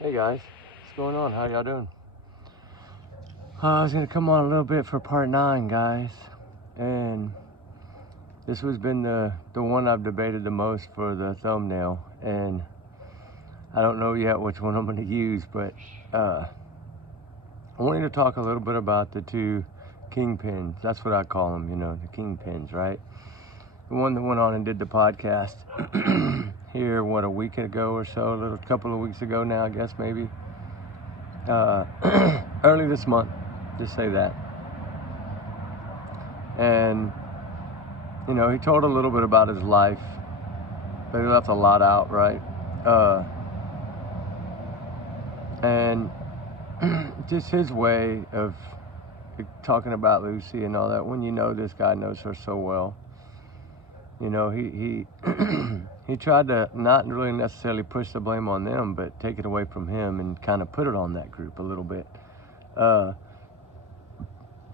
Hey guys, what's going on? How y'all doing? I was gonna come on a little bit for part 9, guys, and this has been the one I've debated the most for the thumbnail, and I don't know yet which one I'm gonna use, but I wanted to talk a little bit about the two kingpins. That's what I call them, the kingpins, right? The one that went on and did the podcast here, a week ago or so, a couple of weeks ago now, I guess maybe. Early this month, just say that. And, he told a little bit about his life, but he left a lot out, right? And just his way of talking about Lucy and all that, when this guy knows her so well. He he tried to not really necessarily push the blame on them, but take it away from him and kind of put it on that group a little bit.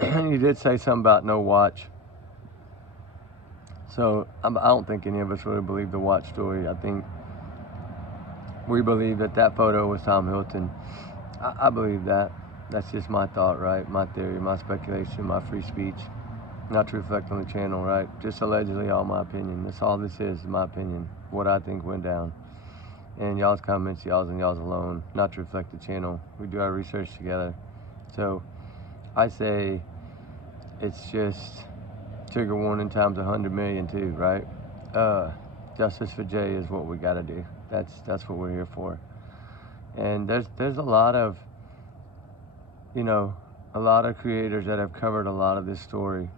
He did say something about no watch. So I don't think any of us really believe the watch story. I think we believe that photo was Tom Hilton. I believe that. That's just my thought, right? My theory, my speculation, my free speech. Not to reflect on the channel, right? Just allegedly all my opinion. That's all this is my opinion. What I think went down. And y'all's comments, y'all's alone. Not to reflect the channel. We do our research together. So I say it's just trigger warning times 100 million too, right? Justice for Jay is what we gotta do. That's what we're here for. And there's a lot of, a lot of creators that have covered a lot of this story.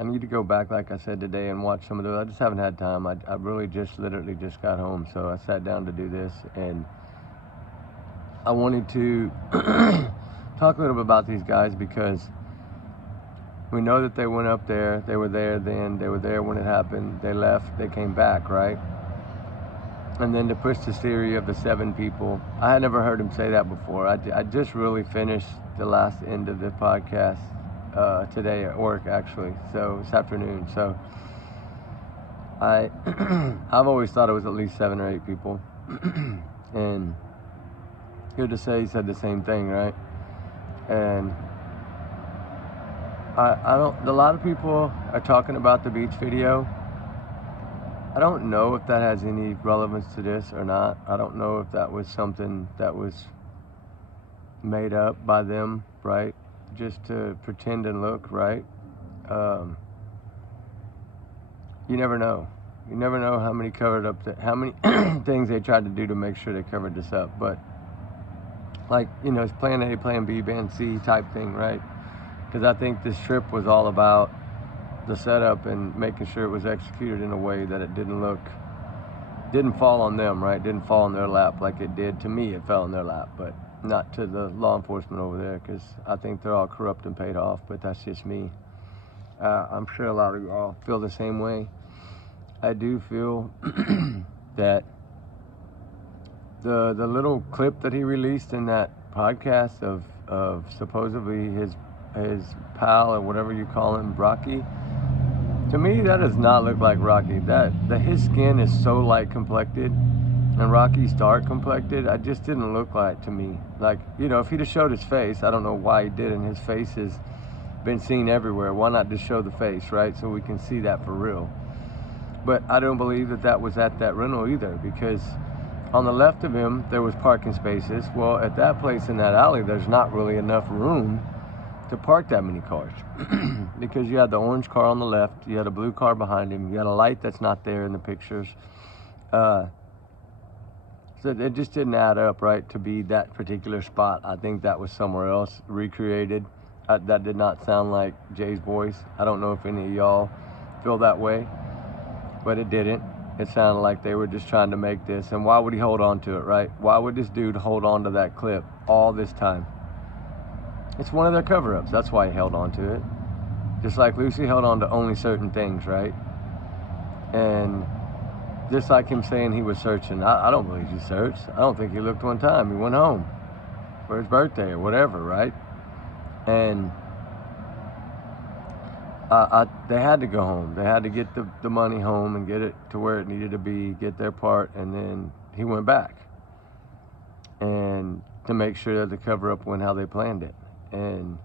I need to go back, like I said today, and watch some of those. I just haven't had time. I really literally just got home, so I sat down to do this, and I wanted to talk a little bit about these guys because we know that they went up there. They were there then. They were there when it happened. They left. They came back, right? And then to push this theory of the 7 people, I had never heard him say that before. I just really finished the last end of the podcast today at work, actually, so this afternoon. So I've always thought it was at least 7 or 8 people. And good to say he said the same thing, right? And I don't, a lot of people are talking about the beach video. I don't know if that has any relevance to this or not. I don't know if that was something that was made up by them, right? Just to pretend and look, right? You never know. You never know how many how many things they tried to do to make sure they covered this up. But like, it's plan A, plan B, plan C type thing, right? Because I think this trip was all about the setup and making sure it was executed in a way that it didn't fall on them, right? Didn't fall in their lap like it did to me. It fell in their lap, but not to the law enforcement over there, because I think they're all corrupt and paid off, but that's just me. I'm sure a lot of you all feel the same way. I do feel that the little clip that he released in that podcast of supposedly his pal, or whatever you call him, Rocky, to me that does not look like Rocky. That his skin is so light complected and Rocky's dark complected. It just didn't look like to me. Like, if he'd have showed his face, I don't know why he didn't. His face has been seen everywhere. Why not just show the face, right? So we can see that for real. But I don't believe that was at that rental either, because on the left of him, there was parking spaces. Well, at that place in that alley, there's not really enough room to park that many cars because you had the orange car on the left, you had a blue car behind him, you had a light that's not there in the pictures. So it just didn't add up, right, to be that particular spot. I think that was somewhere else, recreated. That did not sound like Jay's voice. I don't know if any of y'all feel that way, but it didn't. It sounded like they were just trying to make this. And why would he hold on to it, right? Why would this dude hold on to that clip all this time? It's one of their cover-ups. That's why he held on to it. Just like Lucy held on to only certain things, right? And just like him saying he was searching, I don't believe he searched. I don't think he looked one time. He went home for his birthday or whatever, right? And they had to go home. They had to get the money home and get it to where it needed to be, get their part, and then he went back. and to make sure that the cover-up went how they planned it. And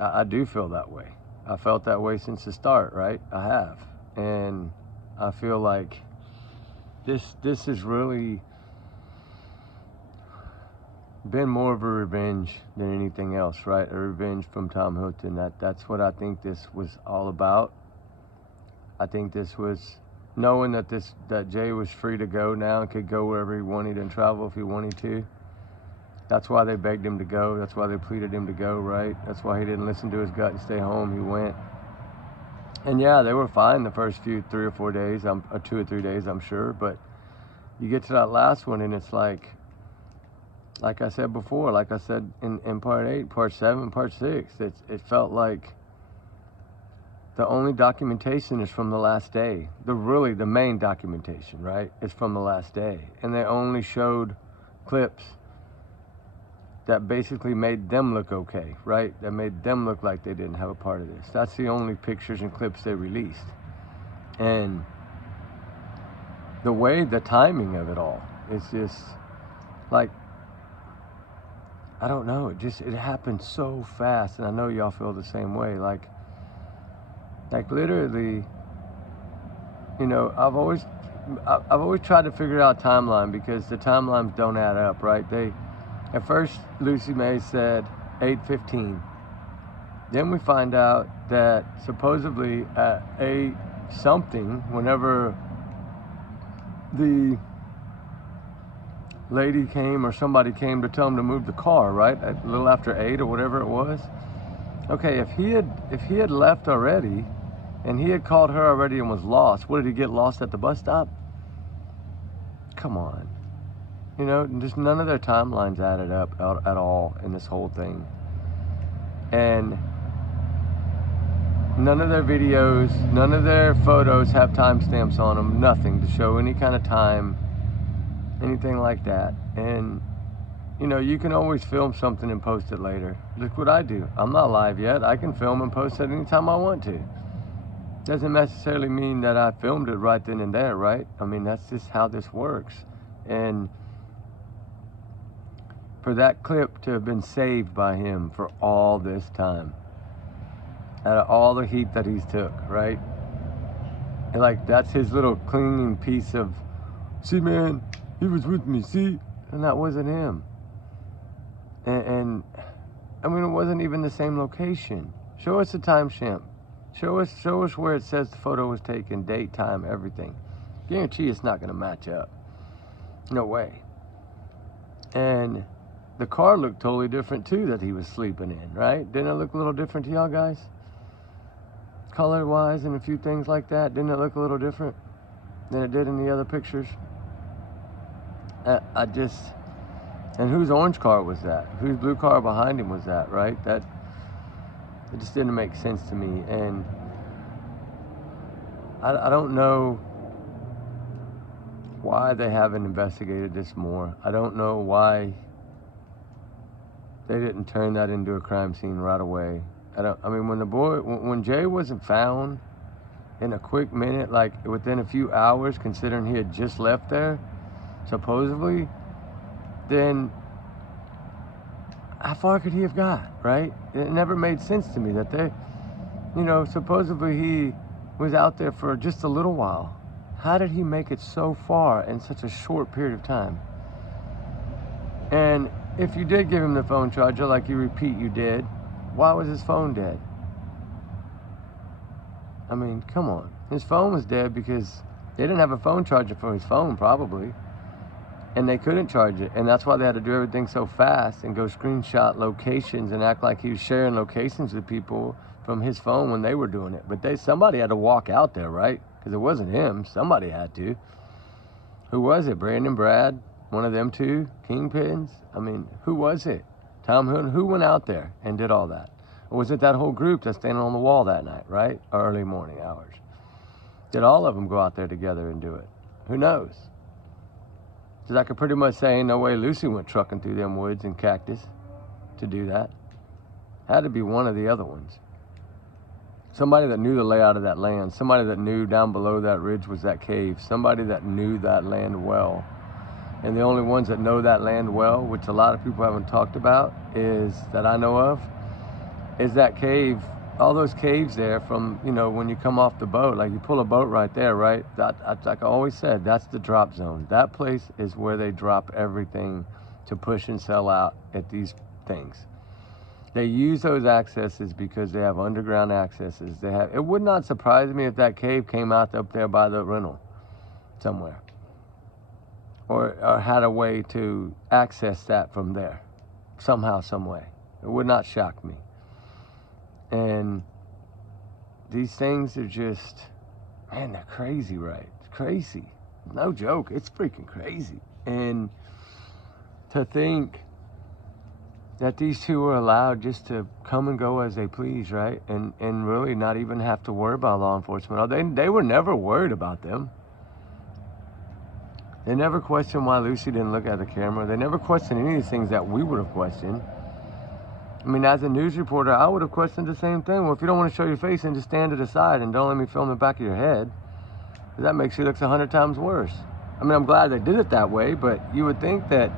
I do feel that way. I felt that way since the start, right? I have. And I feel like this has really been more of a revenge than anything else, right? A revenge from Tom Hilton. That's what I think this was all about. I think this was knowing that Jay was free to go now and could go wherever he wanted and travel if he wanted to. That's why they begged him to go. That's why they pleaded him to go, right? That's why he didn't listen to his gut and stay home. He went. And yeah, they were fine the first few 3 or 4 days, or 2 or 3 days, I'm sure. But you get to that last one, and it's like I said before, like I said in part 8, part 7, part 6, it felt like the only documentation is from the last day. The main documentation, right, is from the last day. And they only showed clips that basically made them look okay, right? That made them look like they didn't have a part of this. That's the only pictures and clips they released. And the timing of it all, it's just like, I don't know, it happened so fast. And I know y'all feel the same way. Like literally, you know, I've always tried to figure out timeline, because the timelines don't add up, right? At first, Lucy May said 8:15. Then we find out that supposedly at 8 something, whenever the lady came or somebody came to tell him to move the car, right? A little after 8 or whatever it was. Okay, if he had left already and he had called her already and was lost, what, did he get lost at the bus stop? Come on. You know, just none of their timelines added up at all in this whole thing. And none of their videos, none of their photos have timestamps on them, nothing to show any kind of time, anything like that. And, you know, you can always film something and post it later. Look what I do. I'm not live yet. I can film and post it anytime I want to. Doesn't necessarily mean that I filmed it right then and there, right? I mean, that's just how this works. And for that clip to have been saved by him for all this time, out of all the heat that he's took, right? And like, that's his little clinging piece of, see man, he was with me, see? And that wasn't him. And I mean, it wasn't even the same location. Show us the timestamp. Show us where it says the photo was taken, date, time, everything. Guarantee it's not gonna match up. No way. And the car looked totally different too that he was sleeping in, right? Didn't it look a little different to y'all guys? Color-wise and a few things like that, didn't it look a little different than it did in the other pictures? And whose orange car was that? Whose blue car behind him was that, right? It just didn't make sense to me. And I don't know why they haven't investigated this more. I don't know why they didn't turn that into a crime scene right away. I mean, when Jay wasn't found in a quick minute, like within a few hours, considering he had just left there, supposedly, then how far could he have got, right? It never made sense to me that supposedly he was out there for just a little while. How did he make it so far in such a short period of time? And if you did give him the phone charger, like you repeat you did, why was his phone dead? I mean, come on. His phone was dead because they didn't have a phone charger for his phone, probably. And they couldn't charge it. And that's why they had to do everything so fast and go screenshot locations and act like he was sharing locations with people from his phone when they were doing it. But somebody had to walk out there, right? Because it wasn't him. Somebody had to. Who was it? Brandon, Brad? One of them two? Kingpins? I mean, who was it? Tom Hilton? Who went out there and did all that? Or was it that whole group that's standing on the wall that night, right? Early morning hours. Did all of them go out there together and do it? Who knows? Because I could pretty much say ain't no way Lucy went trucking through them woods and cactus to do that. Had to be one of the other ones. Somebody that knew the layout of that land. Somebody that knew down below that ridge was that cave. Somebody that knew that land well and the only ones that know that land well, which a lot of people haven't talked about, is that I know of, is that cave, all those caves there from, you know, when you come off the boat, like you pull a boat right there, right? That, like I always said, that's the drop zone. That place is where they drop everything to push and sell out at these things. They use those accesses because they have underground accesses. They have. It would not surprise me if that cave came out up there by the rental somewhere, or had a way to access that from there somehow, some way. It would not shock me. And these things are just, man, they're crazy, right? It's crazy. No joke. It's freaking crazy. And to think that these two were allowed just to come and go as they please, right? And really not even have to worry about law enforcement. They were never worried about them. They never questioned why Lucy didn't look at the camera. They never questioned any of these things that we would have questioned. I mean, as a news reporter, I would have questioned the same thing. Well, if you don't want to show your face, then just stand to the side and don't let me film the back of your head. That makes you look 100 times worse. I mean, I'm glad they did it that way, but you would think that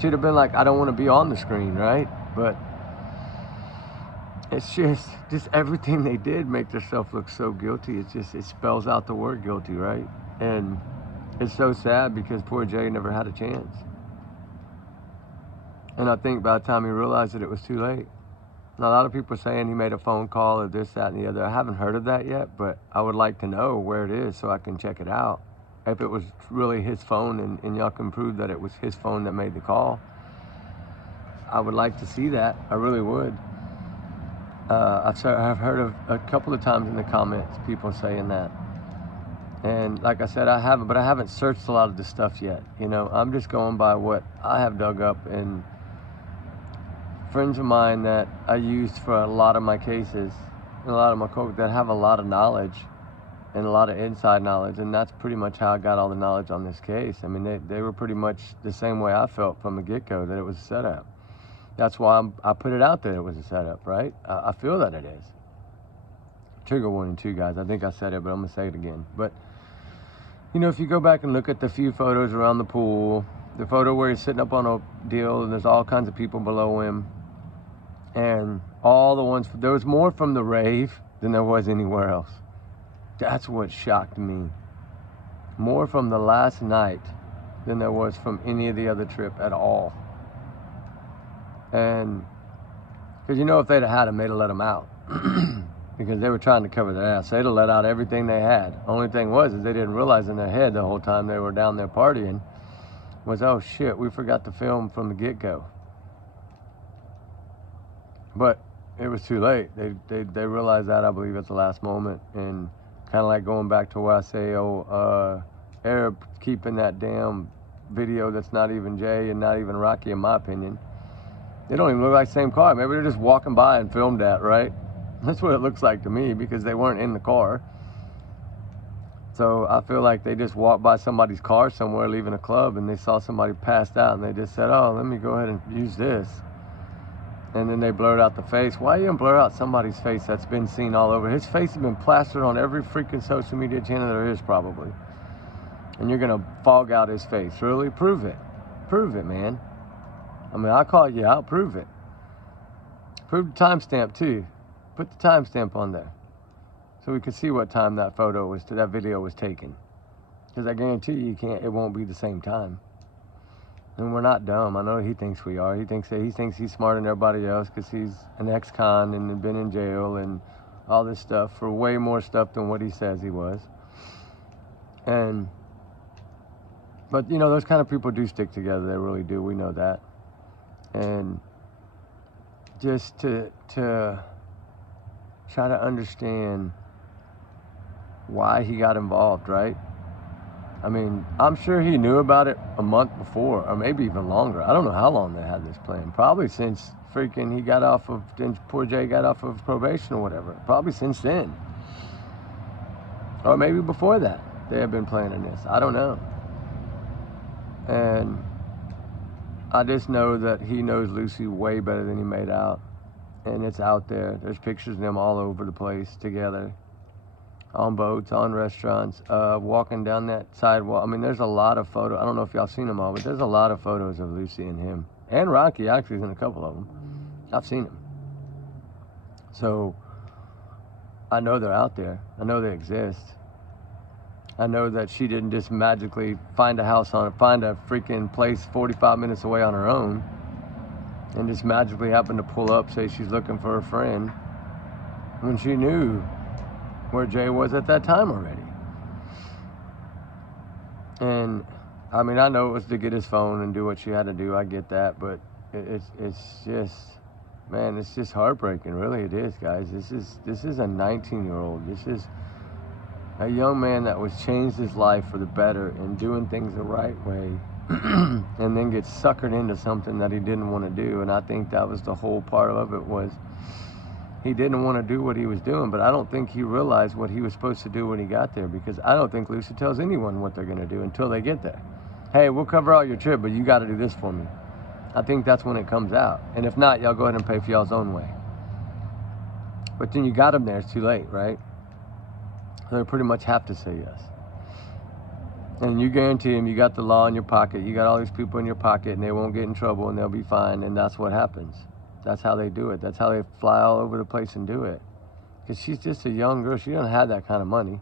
she'd have been like, I don't want to be on the screen, right? But it's just everything they did make themselves look so guilty. It spells out the word guilty, right? And it's so sad because poor Jay never had a chance. And I think by the time he realized it, it was too late. Now, a lot of people are saying he made a phone call or this, that, and the other. I haven't heard of that yet, but I would like to know where it is so I can check it out. If it was really his phone and y'all can prove that it was his phone that made the call, I would like to see that. I really would. I've heard of a couple of times in the comments people saying that. And like I said, I haven't searched a lot of this stuff yet. You know, I'm just going by what I have dug up and friends of mine that I used for a lot of my cases and a lot of my coke that have a lot of knowledge and a lot of inside knowledge, and that's pretty much how I got all the knowledge on this case. I mean, they were pretty much the same way I felt from the get-go, that it was a setup. That's why I put it out there, it was a setup, right? I feel that it is. Trigger warning too, guys. I think I said it, but I'm gonna say it again. But you know, if you go back and look at the few photos around the pool, the photo where he's sitting up on a deal and there's all kinds of people below him, and all the ones, there was more from the rave than there was anywhere else. That's what shocked me. More from the last night than there was from any of the other trip at all. And, because you know, if they'd have had him, they'd have let him out. Because they were trying to cover their ass. They'd have let out everything they had. Only thing was is they didn't realize in their head the whole time they were down there partying was, oh shit, we forgot to film from the get-go. But it was too late. They realized that, I believe, at the last moment. And kind of like going back to what I say, Arab keeping that damn video that's not even Jay and not even Rocky, in my opinion. They don't even look like the same car. Maybe they're just walking by and filmed that, right? That's what it looks like to me, because they weren't in the car. So I feel like they just walked by somebody's car somewhere leaving a club and they saw somebody passed out and they just said, oh, let me go ahead and use this. And then they blurred out the face. Why you gonna blur out somebody's face that's been seen all over? His face has been plastered on every freaking social media channel there is, probably. And you're gonna fog out his face. Really? Prove it. Prove it, man. I mean, I'll call you out. Prove it. Prove the timestamp too. Put the timestamp on there so we can see what time that video was taken. Because I guarantee you, it won't be the same time. And we're not dumb. I know he thinks we are. He thinks he's smarter than everybody else because he's an ex-con and been in jail and all this stuff for way more stuff than what he says he was. But you know, those kind of people do stick together. They really do. We know that. And just to try to understand why he got involved, right? I mean, I'm sure he knew about it a month before, or maybe even longer. I don't know how long they had this plan. Probably since freaking poor Jay got off of probation or whatever. Probably since then. Or maybe before that, they had been planning this. I don't know. And I just know that he knows Lucy way better than he made out. And it's out there. There's pictures of them all over the place together. on boats, on restaurants, walking down that sidewalk. I mean, there's a lot of photos. I don't know if y'all seen them all, but there's a lot of photos of Lucy and him. And Rocky, actually, is in a couple of them. I've seen them. So, I know they're out there. I know they exist. I know that she didn't just magically find a freaking place 45 minutes away on her own and just magically happen to pull up, say she's looking for a friend, when she knew where Jay was at that time already. And I mean, I know it was to get his phone and do what she had to do. I get that, but it's just, man, it's just heartbreaking. Really, it is, guys. This is a 19-year-old. This is a young man that was changed his life for the better and doing things the right way, and then gets suckered into something that he didn't want to do. And I think that was the whole part of it, was he didn't want to do what he was doing, but I don't think he realized what he was supposed to do when he got there, because I don't think Lucy tells anyone what they're going to do until they get there. Hey, we'll cover all your trip, but you got to do this for me. I think that's when it comes out. And if not, y'all go ahead and pay for y'all's own way. But then you got him there, it's too late, right? So they pretty much have to say yes. And you guarantee him you got the law in your pocket, you got all these people in your pocket, and they won't get in trouble and they'll be fine, and that's what happens. That's how they do it. That's how they fly all over the place and do it. Because she's just a young girl. She doesn't have that kind of money.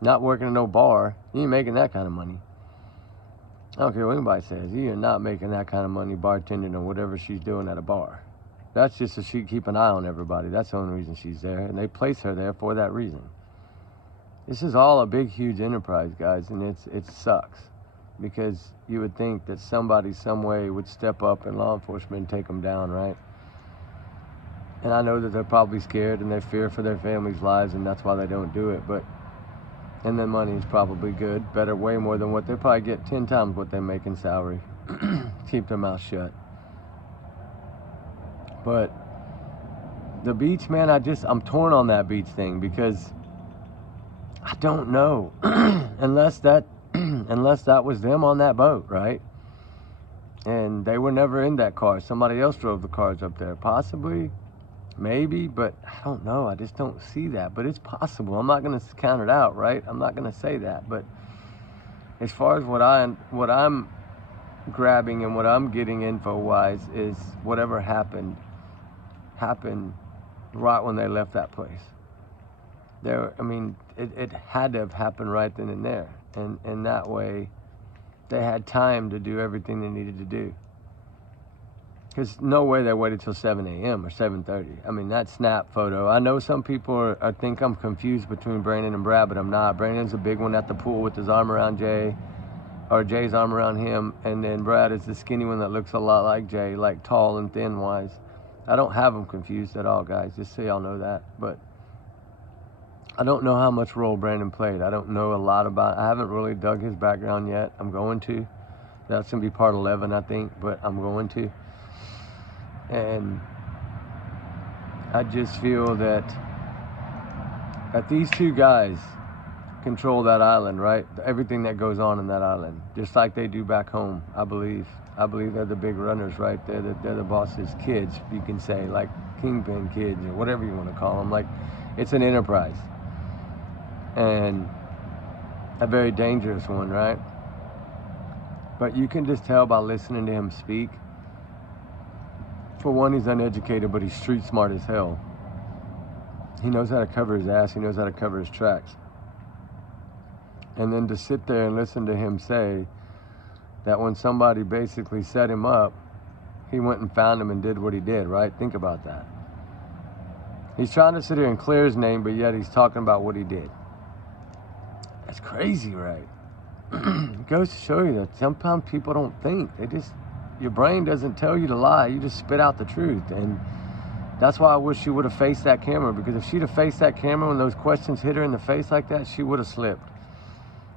Not working in no bar. You ain't making that kind of money. I don't care what anybody says. You are not making that kind of money bartending or whatever she's doing at a bar. That's just so she can keep an eye on everybody. That's the only reason she's there. And they place her there for that reason. This is all a big, huge enterprise, guys. And it sucks. Because you would think that somebody, some way, would step up in law enforcement and take them down, right? And I know that they're probably scared and they fear for their families' lives, and that's why they don't do it. But, and the money is probably good, better, way more than what they probably get 10 times what they make in salary. Keep their mouth shut. But the beach, man, I'm torn on that beach thing, because I don't know. unless that was them on that boat, right? And they were never in that car. Somebody else drove the cars up there, possibly. Maybe, but I don't know. I just don't see that. But it's possible. I'm not going to count it out, right? I'm not going to say that. But as far as what I'm grabbing and what I'm getting info-wise is whatever happened right when they left that place. It had to have happened right then and there. And that way, they had time to do everything they needed to do. Because no way they waited till 7 a.m. or 7:30. I mean, that snap photo. I know some people think I'm confused between Brandon and Brad, but I'm not. Brandon's a big one at the pool with his arm around Jay, or Jay's arm around him, and then Brad is the skinny one that looks a lot like Jay, like tall and thin-wise. I don't have them confused at all, guys, just so y'all know that. But I don't know how much role Brandon played. I don't know a lot about it. I haven't really dug his background yet. I'm going to. That's going to be part 11, I think, but I'm going to. And I just feel that these two guys control that island, right? Everything that goes on in that island, just like they do back home, I believe. I believe they're the big runners, right? They're the boss's kids, you can say, like kingpin kids or whatever you want to call them. Like, it's an enterprise. And a very dangerous one, right? But you can just tell by listening to him speak. For one, he's uneducated, but he's street smart as hell. He knows how to cover his ass. He knows how to cover his tracks. And then to sit there and listen to him say that when somebody basically set him up, he went and found him and did what he did, right? Think about that. He's trying to sit here and clear his name, but yet he's talking about what he did. That's crazy, right? It goes to show you that sometimes people don't think. Your brain doesn't tell you to lie. You just spit out the truth. And that's why I wish she would have faced that camera, because if she'd have faced that camera when those questions hit her in the face like that, she would have slipped.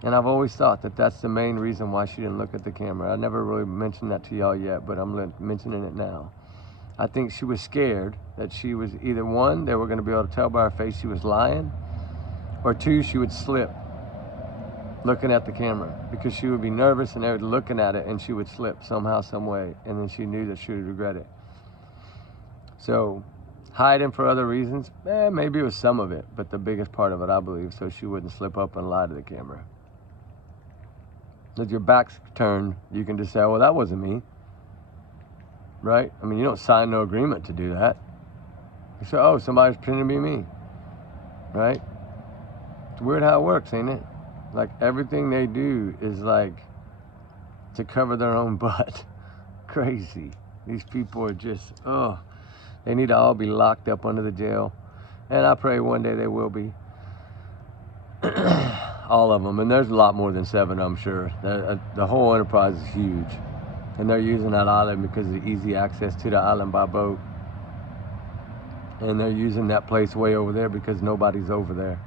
And I've always thought that that's the main reason why she didn't look at the camera. I never really mentioned that to y'all yet, but I'm mentioning it now. I think she was scared that she was either, one, they were going to be able to tell by her face she was lying, or two, she would slip looking at the camera, because she would be nervous and they would looking at it and she would slip somehow, some way, and then she knew that she would regret it. So hiding for other reasons? Maybe it was some of it, but the biggest part of it, I believe, so she wouldn't slip up and lie to the camera. With your back's turned, you can just say, well, that wasn't me. Right? I mean, you don't sign no agreement to do that. You say, oh, somebody's pretending to be me. Right? It's weird how it works, ain't it? Like, everything they do is like to cover their own butt. Crazy. These people are just, they need to all be locked up under the jail. And I pray one day they will be. All of them. And there's a lot more than 7, I'm sure. The whole enterprise is huge. And they're using that island because of the easy access to the island by boat. And they're using that place way over there because nobody's over there.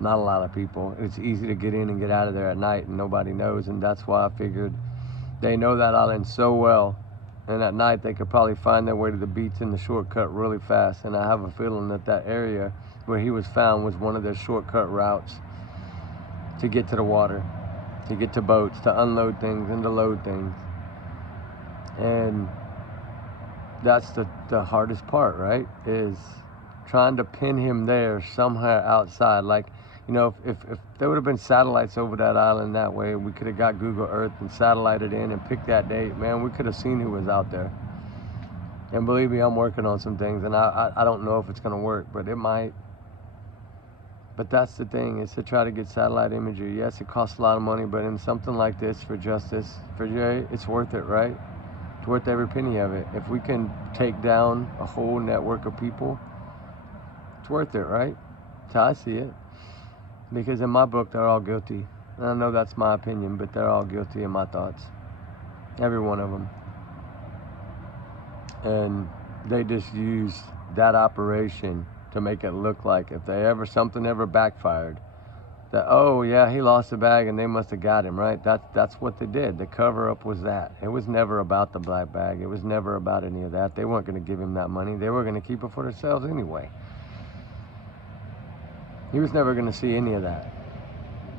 Not a lot of people. It's easy to get in and get out of there at night and nobody knows. And that's why I figured they know that island so well. And at night they could probably find their way to the beach in the shortcut really fast. And I have a feeling that that area where he was found was one of their shortcut routes to get to the water, to get to boats, to unload things and to load things. And that's the hardest part, right? Is trying to pin him there somewhere outside. Like, you know, if there would have been satellites over that island that way, we could have got Google Earth and satellited in and picked that date, man, we could have seen who was out there. And believe me, I'm working on some things, and I don't know if it's going to work, but it might. But that's the thing, is to try to get satellite imagery. Yes, it costs a lot of money, but in something like this, for justice, for Jay, it's worth it, right? It's worth every penny of it. If we can take down a whole network of people, it's worth it, right? That's how I see it. Because in my book, they're all guilty. And I know that's my opinion, but they're all guilty in my thoughts. Every one of them. And they just used that operation to make it look like if something ever backfired, that, oh yeah, he lost the bag and they must have got him, right? That's what they did. The cover up was that. It was never about the black bag. It was never about any of that. They weren't going to give him that money. They were going to keep it for themselves anyway. He was never going to see any of that.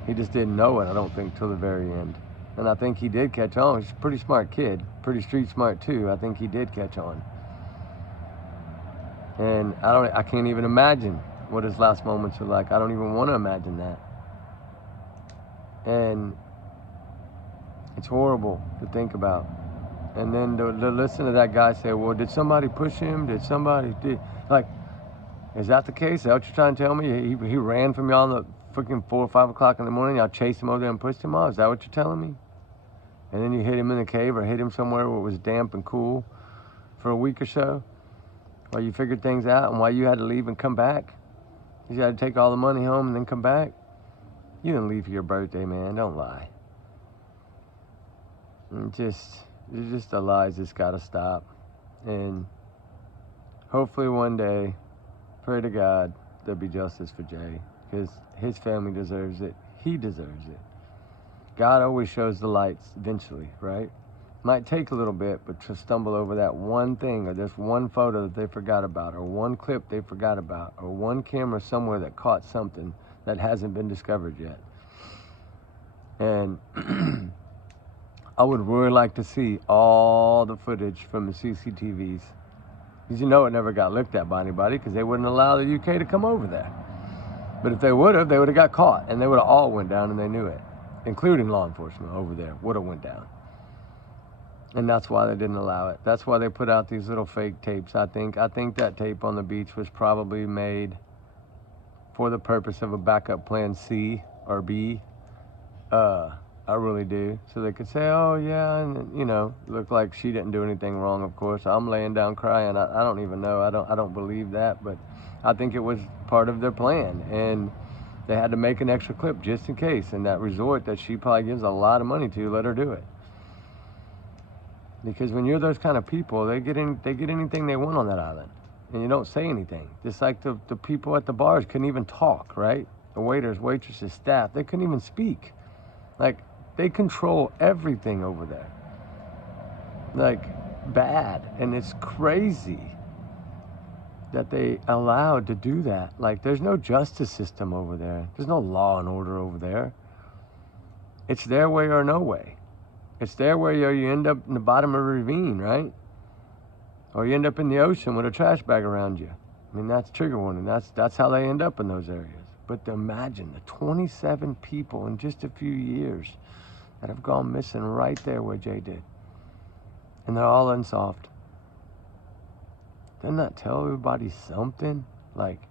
He just didn't know it, I don't think, till the very end. And I think he did catch on. He's a pretty smart kid, pretty street smart too. I think he did catch on. And I can't even imagine what his last moments are like. I don't even want to imagine that. And it's horrible to think about. And then to listen to that guy say, well, did somebody push him? Like, is that the case? Is that what you're trying to tell me? He ran from y'all in the freaking 4 or 5 o'clock in the morning. Y'all chased him over there and pushed him off. Is that what you're telling me? And then you hit him in the cave or hit him somewhere where it was damp and cool for a week or so? While you figured things out and why you had to leave and come back? You had to take all the money home and then come back? You didn't leave for your birthday, man. Don't lie. It's just the lies that's got to stop. And hopefully one day, pray to God, there'll be justice for Jay. Because his family deserves it. He deserves it. God always shows the lights eventually, right? Might take a little bit, but to stumble over that one thing, or this one photo that they forgot about, or one clip they forgot about, or one camera somewhere that caught something that hasn't been discovered yet. And I would really like to see all the footage from the CCTVs. Because you know it never got looked at by anybody, because they wouldn't allow the UK to come over there. But if they would have got caught, and they would have all went down, and they knew it. Including law enforcement over there, would have went down. And that's why they didn't allow it. That's why they put out these little fake tapes. I think that tape on the beach was probably made for the purpose of a backup plan C or B. I really do. So they could say, oh yeah, and you know, look like she didn't do anything wrong, of course. I'm laying down crying. I don't even know. I don't believe that, but I think it was part of their plan. And they had to make an extra clip just in case. And that resort that she probably gives a lot of money to, let her do it. Because when you're those kind of people, they get anything they want on that island. And you don't say anything. Just like the people at the bars couldn't even talk, right? The waiters, waitresses, staff, they couldn't even speak. Like, they control everything over there. Like, bad. And it's crazy that they allowed to do that. Like, there's no justice system over there. There's no law and order over there. It's their way or no way. It's there where you end up in the bottom of a ravine, right? Or you end up in the ocean with a trash bag around you. mean, that's trigger warning. That's how they end up in those areas. But imagine the 27 people in just a few years that have gone missing right there where Jay did. And they're all unsolved. Doesn't that tell everybody something? Like,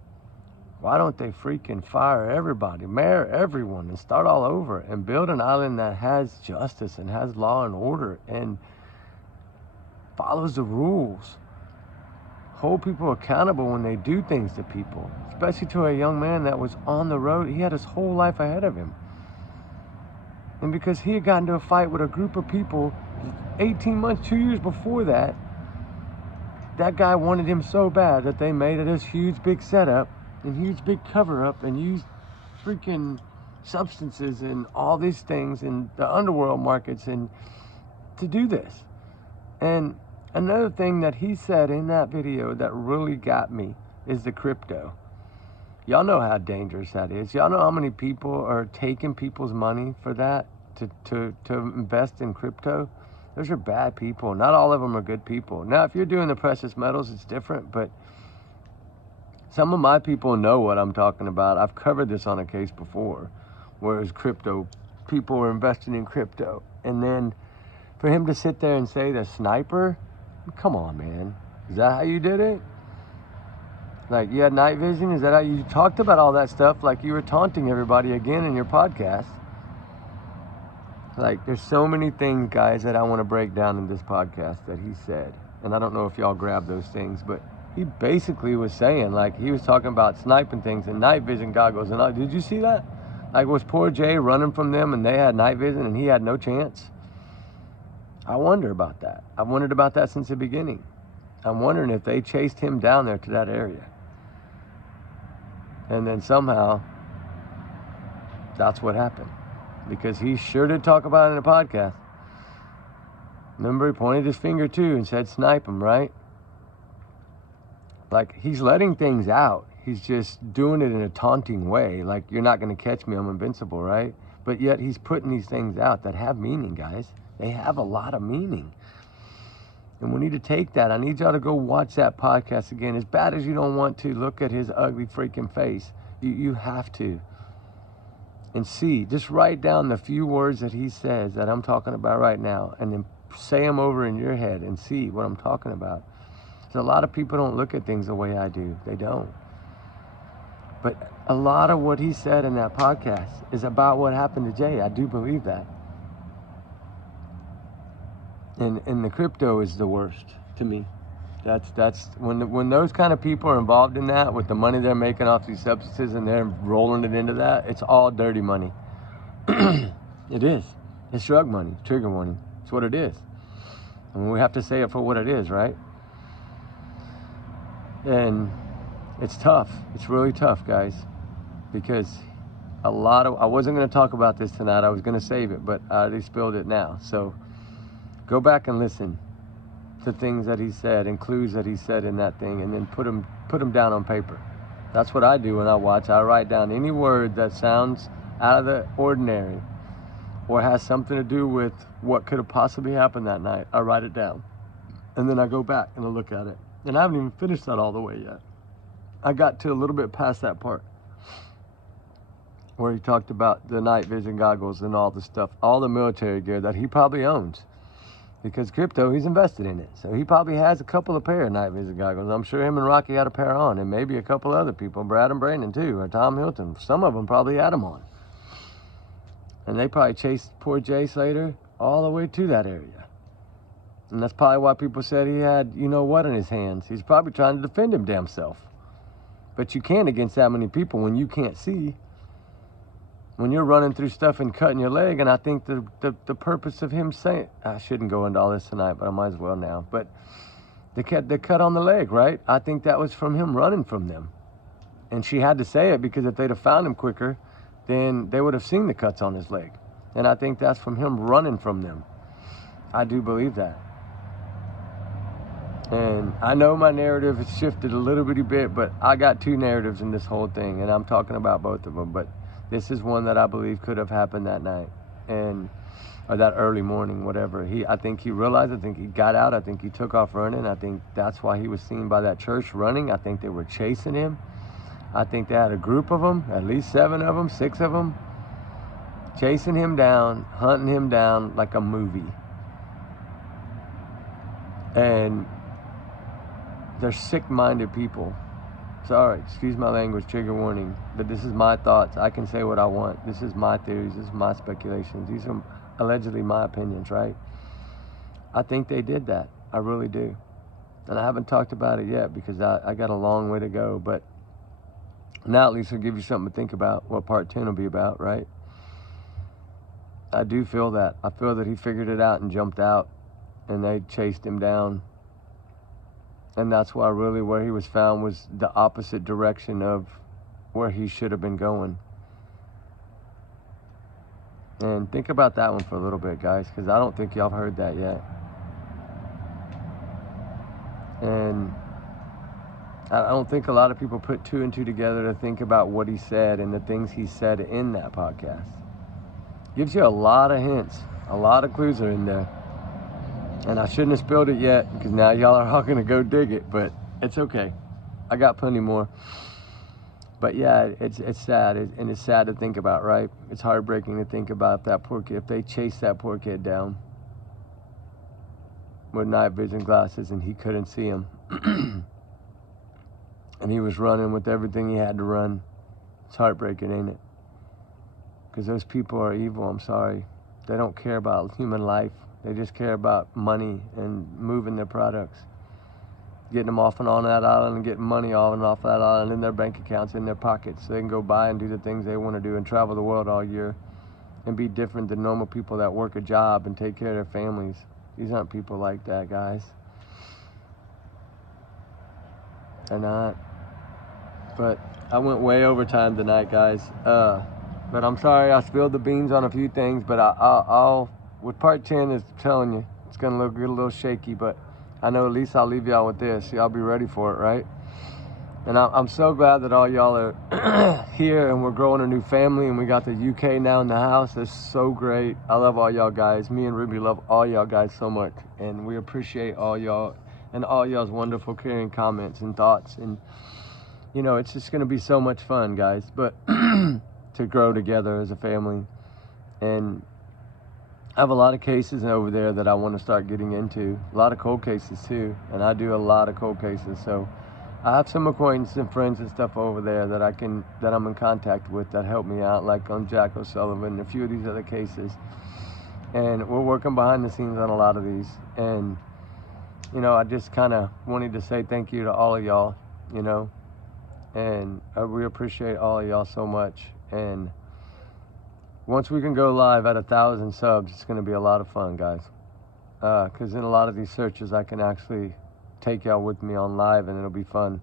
why don't they freaking fire everybody, mayor everyone, and start all over and build an island that has justice and has law and order and follows the rules? Hold people accountable when they do things to people, especially to a young man that was on the road. He had his whole life ahead of him. And because he had gotten into a fight with a group of people 18 months, 2 years before that, that guy wanted him so bad that they made it this huge big setup and huge big cover up and used freaking substances and all these things in the underworld markets and to do this. And another thing that he said in that video that really got me is the crypto. Y'all know how dangerous that is. Y'all know how many people are taking people's money for that to invest in crypto? Those are bad people. Not all of them are good people. Now, if you're doing the precious metals, it's different, but some of my people know what I'm talking about. I've covered this on a case before, where it was crypto. People were investing in crypto. And then for him to sit there and say the sniper, come on, man. Is that how you did it? Like, you had night vision? Is that how you talked about all that stuff? Like you were taunting everybody again in your podcast. Like, there's so many things, guys, that I want to break down in this podcast that he said. And I don't know if y'all grabbed those things, but he basically was saying, like, he was talking about sniping things and night vision goggles and all. Did you see that? Like, was poor Jay running from them and they had night vision and he had no chance? I wonder about that. I've wondered about that since the beginning. I'm wondering if they chased him down there to that area. And then somehow, that's what happened. Because he sure did talk about it in a podcast. Remember, he pointed his finger too and said, snipe him, right? Like, he's letting things out. He's just doing it in a taunting way. Like, you're not going to catch me, I'm invincible, right? But yet he's putting these things out that have meaning, guys. They have a lot of meaning. And we need to take that. I need y'all to go watch that podcast again. As bad as you don't want to look at his ugly freaking face, you have to. And see, just write down the few words that he says that I'm talking about right now, and then say them over in your head and see what I'm talking about. So a lot of people don't look at things the way I do. They don't. But a lot of what he said in that podcast is about what happened to Jay. I do believe that. And the crypto is the worst to me. That's when those kind of people are involved in that with the money they're making off these substances and they're rolling it into that, it's all dirty money. It is. It's drug money, trigger warning. It's what it is. I mean, we have to say it for what it is, right? And it's tough. It's really tough, guys, because I wasn't going to talk about this tonight. I was going to save it, but I already spilled it now. So go back and listen to things that he said and clues that he said in that thing, and then put them down on paper. That's what I do when I watch. I write down any word that sounds out of the ordinary or has something to do with what could have possibly happened that night. I write it down, and then I go back and I look at it. And I haven't even finished that all the way yet. I got to a little bit past that part where he talked about the night vision goggles and all the stuff, all the military gear that he probably owns. Because crypto, he's invested in it. So he probably has a couple of pair of night vision goggles. I'm sure him and Rocky had a pair on, and maybe a couple other people, Brad and Brandon too, or Tom Hilton. Some of them probably had them on. And they probably chased poor Jay Slater all the way to that area. And that's probably why people said he had, you know what, in his hands. He's probably trying to defend him damn self. But you can't against that many people when you can't see. When you're running through stuff and cutting your leg, and I think the purpose of him saying, I shouldn't go into all this tonight, but I might as well now. But the cut on the leg, right? I think that was from him running from them. And she had to say it because if they'd have found him quicker, then they would have seen the cuts on his leg. And I think that's from him running from them. I do believe that. And I know my narrative has shifted a little bitty bit, but I got two narratives in this whole thing, and I'm talking about both of them. But this is one that I believe could have happened that night. And or that early morning, whatever. I think he realized, I think he got out, I think he took off running. I think that's why he was seen by that church running. I think they were chasing him. I think they had a group of them, at least 7 of them, 6 of them, chasing him down, hunting him down like a movie. And they're sick-minded people. Sorry, excuse my language, trigger warning, but this is my thoughts. I can say what I want. This is my theories, this is my speculations. These are allegedly my opinions, right? I think they did that. I really do. And I haven't talked about it yet because I got a long way to go, but now at least I'll give you something to think about, what part 10 will be about, right? I do feel that. I feel that he figured it out and jumped out, and they chased him down. And that's why really where he was found was the opposite direction of where he should have been going. And think about that one for a little bit, guys, because I don't think y'all have heard that yet. And I don't think a lot of people put 2 and 2 together to think about what he said and the things he said in that podcast. Gives you a lot of hints, a lot of clues are in there. And I shouldn't have spilled it yet because now y'all are all gonna go dig it, but it's okay. I got plenty more. But yeah, it's sad, and it's sad to think about, right? It's heartbreaking to think about that poor kid. If they chased that poor kid down with night vision glasses and he couldn't see him, and he was running with everything he had to run, it's heartbreaking, ain't it? Because those people are evil, I'm sorry. They don't care about human life. They just care about money and moving their products. Getting them off and on that island and getting money off and off that island in their bank accounts, in their pockets, so they can go buy and do the things they want to do and travel the world all year and be different than normal people that work a job and take care of their families. These aren't people like that, guys. They're not. But I went way over time tonight, guys. But I'm sorry I spilled the beans on a few things, but I'll with part 10 is telling you, it's gonna look a little shaky, but I know at least I'll leave y'all with this. Y'all be ready for it, right? And I'm so glad that all y'all are here and we're growing a new family and we got the UK now in the house. It's so great. I love all y'all guys. Me and Ruby love all y'all guys so much. And we appreciate all y'all and all y'all's wonderful caring comments and thoughts. And, you know, it's just gonna be so much fun, guys. But to grow together as a family. And I have a lot of cases over there that I want to start getting into. A lot of cold cases too, and I do a lot of cold cases. So I have some acquaintances and friends and stuff over there that I'm in contact with that help me out, like on Jack O'Sullivan and a few of these other cases. And we're working behind the scenes on a lot of these. And you know, I just kind of wanted to say thank you to all of y'all, you know, and we appreciate all of y'all so much. And once we can go live at 1,000 subs, it's going to be a lot of fun, guys. Because in a lot of these searches, I can actually take y'all with me on live, and it'll be fun.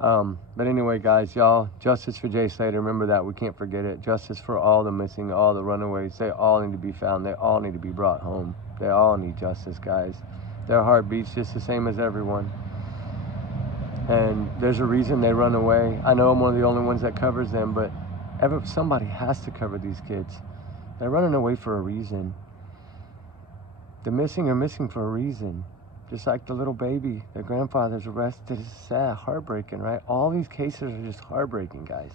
But anyway, guys, y'all, justice for Jay Slater. Remember that. We can't forget it. Justice for all the missing, all the runaways. They all need to be found. They all need to be brought home. They all need justice, guys. Their heart beats just the same as everyone. And there's a reason they run away. I know I'm one of the only ones that covers them, but somebody has to cover these kids. They're running away for a reason. The missing are missing for a reason. Just like the little baby, their grandfather's arrested. It's sad, heartbreaking, right? All these cases are just heartbreaking, guys.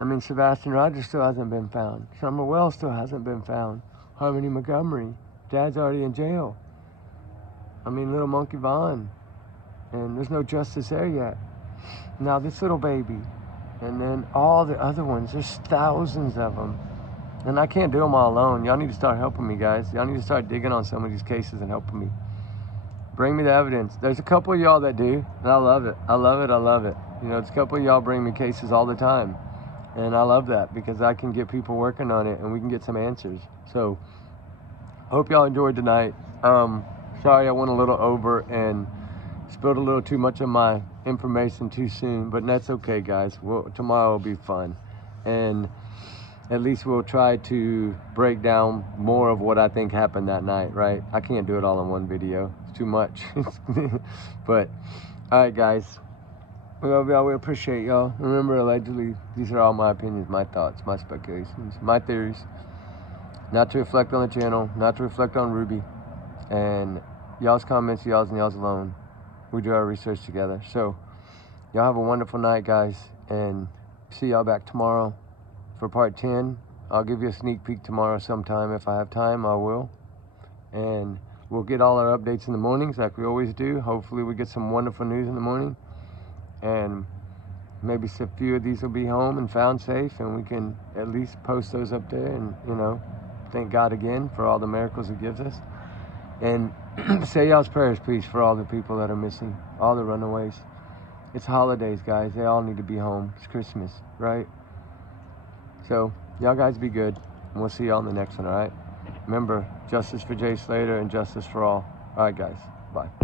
I mean, Sebastian Rogers still hasn't been found. Summer Wells still hasn't been found. Harmony Montgomery, dad's already in jail. I mean, little Monkey Vaughn. And there's no justice there yet. Now this little baby. And then all the other ones, there's thousands of them. And I can't do them all alone. Y'all need to start helping me, guys. Y'all need to start digging on some of these cases and helping me. Bring me the evidence. There's a couple of y'all that do, and I love it. I love it, I love it. You know, it's a couple of y'all bring me cases all the time. And I love that because I can get people working on it and we can get some answers. So, hope y'all enjoyed tonight. Sorry I went a little over and spilled a little too much of my information too soon, but that's okay, guys. Tomorrow will be fun, and at least we'll try to break down more of what I think happened that night, right? I can't do it all in one video. It's too much. But all right, guys, we love y'all. We appreciate y'all. Remember, allegedly, these are all my opinions, my thoughts, my speculations, my theories. not to reflect on the channel, not to reflect on Ruby, and y'all's comments, y'all's and y'all's alone. We do our research together. So y'all have a wonderful night, guys, and see y'all back tomorrow for part 10. I'll give you a sneak peek tomorrow sometime. If I have time, I will. And we'll get all our updates in the mornings like we always do. Hopefully we get some wonderful news in the morning, and maybe a few of these will be home and found safe, and we can at least post those up there and, you know, thank God again for all the miracles He gives us. And say y'all's prayers, please, for all the people that are missing, all the runaways. It's holidays, guys. They all need to be home. It's Christmas, right? So y'all guys be good, and we'll see y'all in the next one, all right? Remember, justice for Jay Slater and justice for all. All right, guys. Bye.